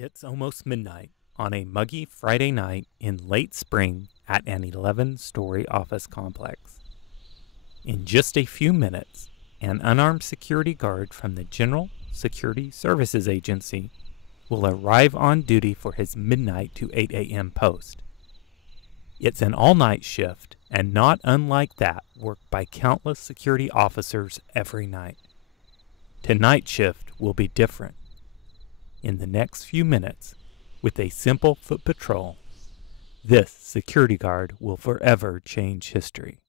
It's almost midnight on a muggy Friday night in late spring at an 11-story office complex. In just a few minutes, an unarmed security guard from the General Security Services Agency will arrive on duty for his midnight to 8 a.m. post. It's an all-night shift, and not unlike that worked by countless security officers every night. Tonight's shift will be different. In the next few minutes, with a simple foot patrol, this security guard will forever change history.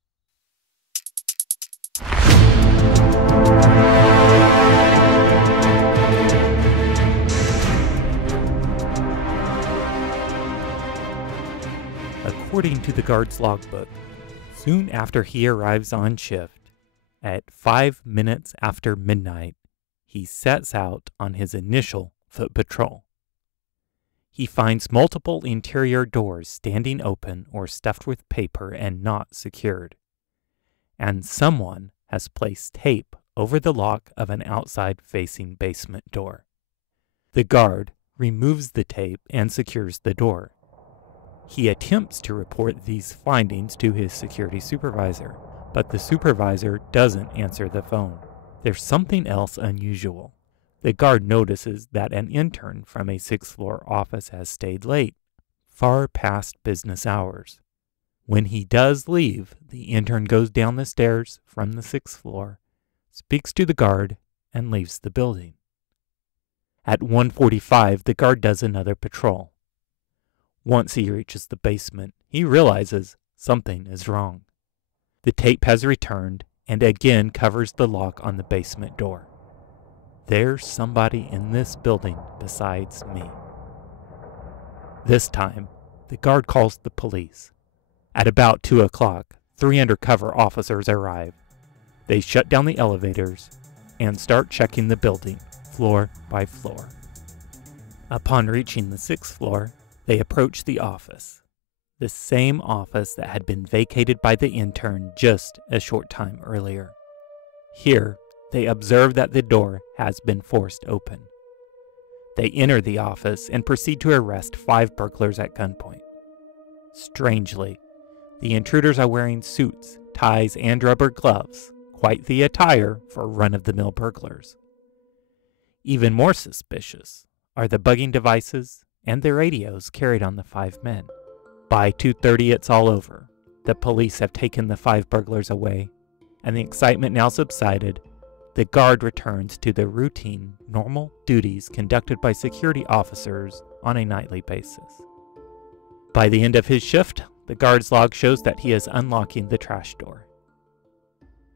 According to the guard's logbook, soon after he arrives on shift, at 5 minutes after midnight, he sets out on his initial foot patrol. He finds multiple interior doors standing open or stuffed with paper and not secured. And someone has placed tape over the lock of an outside-facing basement door. The guard removes the tape and secures the door. He attempts to report these findings to his security supervisor, but the supervisor doesn't answer the phone. There's something else unusual. The guard notices that an intern from a sixth-floor office has stayed late, far past business hours. When he does leave, the intern goes down the stairs from the sixth floor, speaks to the guard, and leaves the building. At 1:45, the guard does another patrol. Once he reaches the basement, he realizes something is wrong. The tape has returned and again covers the lock on the basement door. There's somebody in this building besides me. This time, the guard calls the police. At about 2 o'clock, 3 undercover officers arrive. They shut down the elevators and start checking the building, floor by floor. Upon reaching the 6th floor, they approach the office, the same office that had been vacated by the intern just a short time earlier. Here, they observe that the door has been forced open. They enter the office and proceed to arrest 5 burglars at gunpoint. Strangely, the intruders are wearing suits, ties, and rubber gloves, quite the attire for run-of-the-mill burglars. Even more suspicious are the bugging devices and the radios carried on the 5 men. By 2:30, it's all over. The police have taken the 5 burglars away, and the excitement now subsided. The guard returns to the routine, normal duties conducted by security officers on a nightly basis. By the end of his shift, the guard's log shows that he is unlocking the trash door.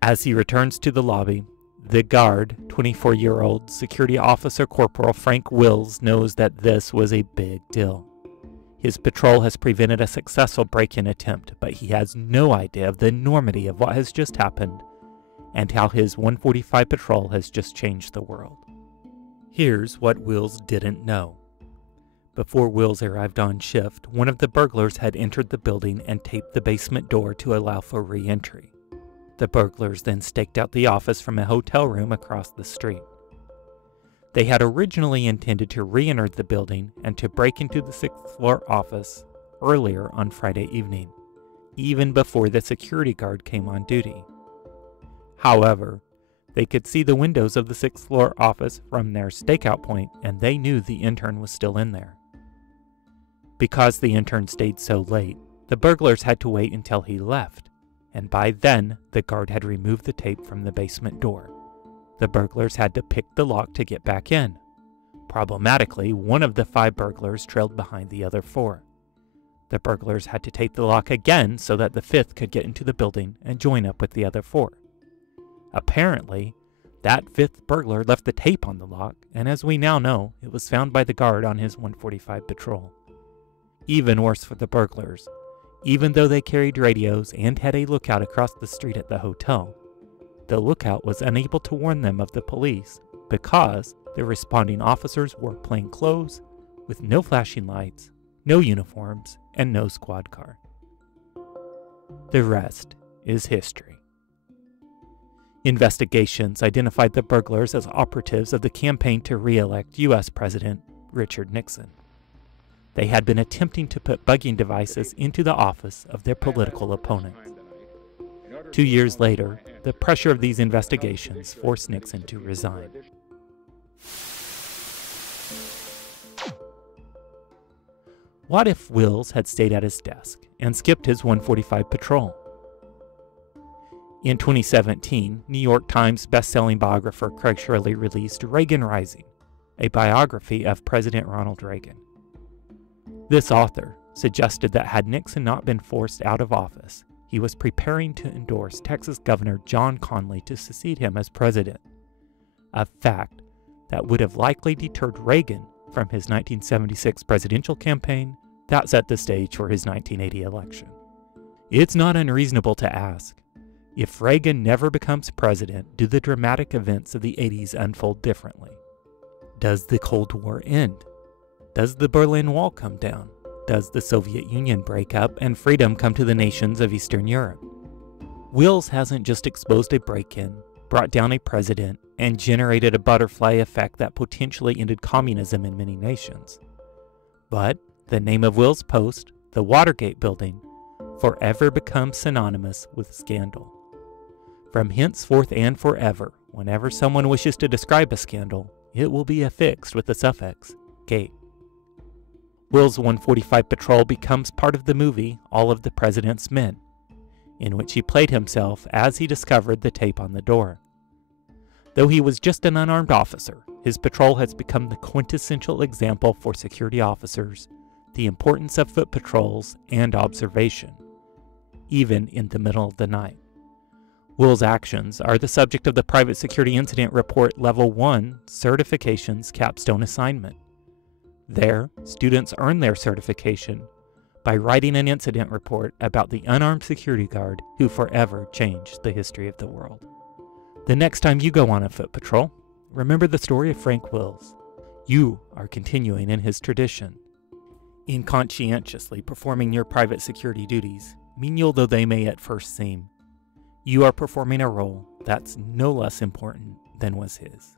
As he returns to the lobby, the guard, 24-year-old security officer Corporal Frank Wills, knows that this was a big deal. His patrol has prevented a successful break-in attempt, but he has no idea of the enormity of what has just happened and how his 145 patrol has just changed the world. Here's what Wills didn't know. Before Wills arrived on shift, one of the burglars had entered the building and taped the basement door to allow for re-entry. The burglars then staked out the office from a hotel room across the street. They had originally intended to re-enter the building and to break into the 6th floor office earlier on Friday evening, even before the security guard came on duty. However, they could see the windows of the 6th floor office from their stakeout point, and they knew the intern was still in there. Because the intern stayed so late, the burglars had to wait until he left, and by then, the guard had removed the tape from the basement door. The burglars had to pick the lock to get back in. Problematically, one of the 5 burglars trailed behind the other 4. The burglars had to tape the lock again so that the 5th could get into the building and join up with the other 4. Apparently, that 5th burglar left the tape on the lock, and as we now know, it was found by the guard on his 145 patrol. Even worse for the burglars. Even though they carried radios and had a lookout across the street at the hotel, the lookout was unable to warn them of the police because the responding officers wore plain clothes with no flashing lights, no uniforms, and no squad car. The rest is history. Investigations identified the burglars as operatives of the campaign to re-elect U.S. President Richard Nixon. They had been attempting to put bugging devices into the office of their political opponents. 2 years later, the pressure of these investigations forced Nixon to resign. What if Wills had stayed at his desk and skipped his 145 patrol? In 2017, New York Times best-selling biographer Craig Shirley released Reagan Rising, a biography of President Ronald Reagan. This author suggested that had Nixon not been forced out of office, he was preparing to endorse Texas Governor John Conley to succeed him as president, a fact that would have likely deterred Reagan from his 1976 presidential campaign that set the stage for his 1980 election. It's not unreasonable to ask, if Reagan never becomes president, do the dramatic events of the 80s unfold differently? Does the Cold War end? Does the Berlin Wall come down? Does the Soviet Union break up and freedom come to the nations of Eastern Europe? Wills hasn't just exposed a break-in, brought down a president, and generated a butterfly effect that potentially ended communism in many nations. But the name of Wills' post, the Watergate building, forever becomes synonymous with scandal. From henceforth and forever, whenever someone wishes to describe a scandal, it will be affixed with the suffix gate. Wills' 145 patrol becomes part of the movie All of the President's Men, in which he played himself as he discovered the tape on the door. Though he was just an unarmed officer, his patrol has become the quintessential example for security officers, the importance of foot patrols and observation, even in the middle of the night. Wills' actions are the subject of the Private Security Incident Report Level 1 Certification's capstone assignment. There, students earn their certification by writing an incident report about the unarmed security guard who forever changed the history of the world. The next time you go on a foot patrol, remember the story of Frank Wills. You are continuing in his tradition. In conscientiously performing your private security duties, menial though they may at first seem, you are performing a role that's no less important than was his.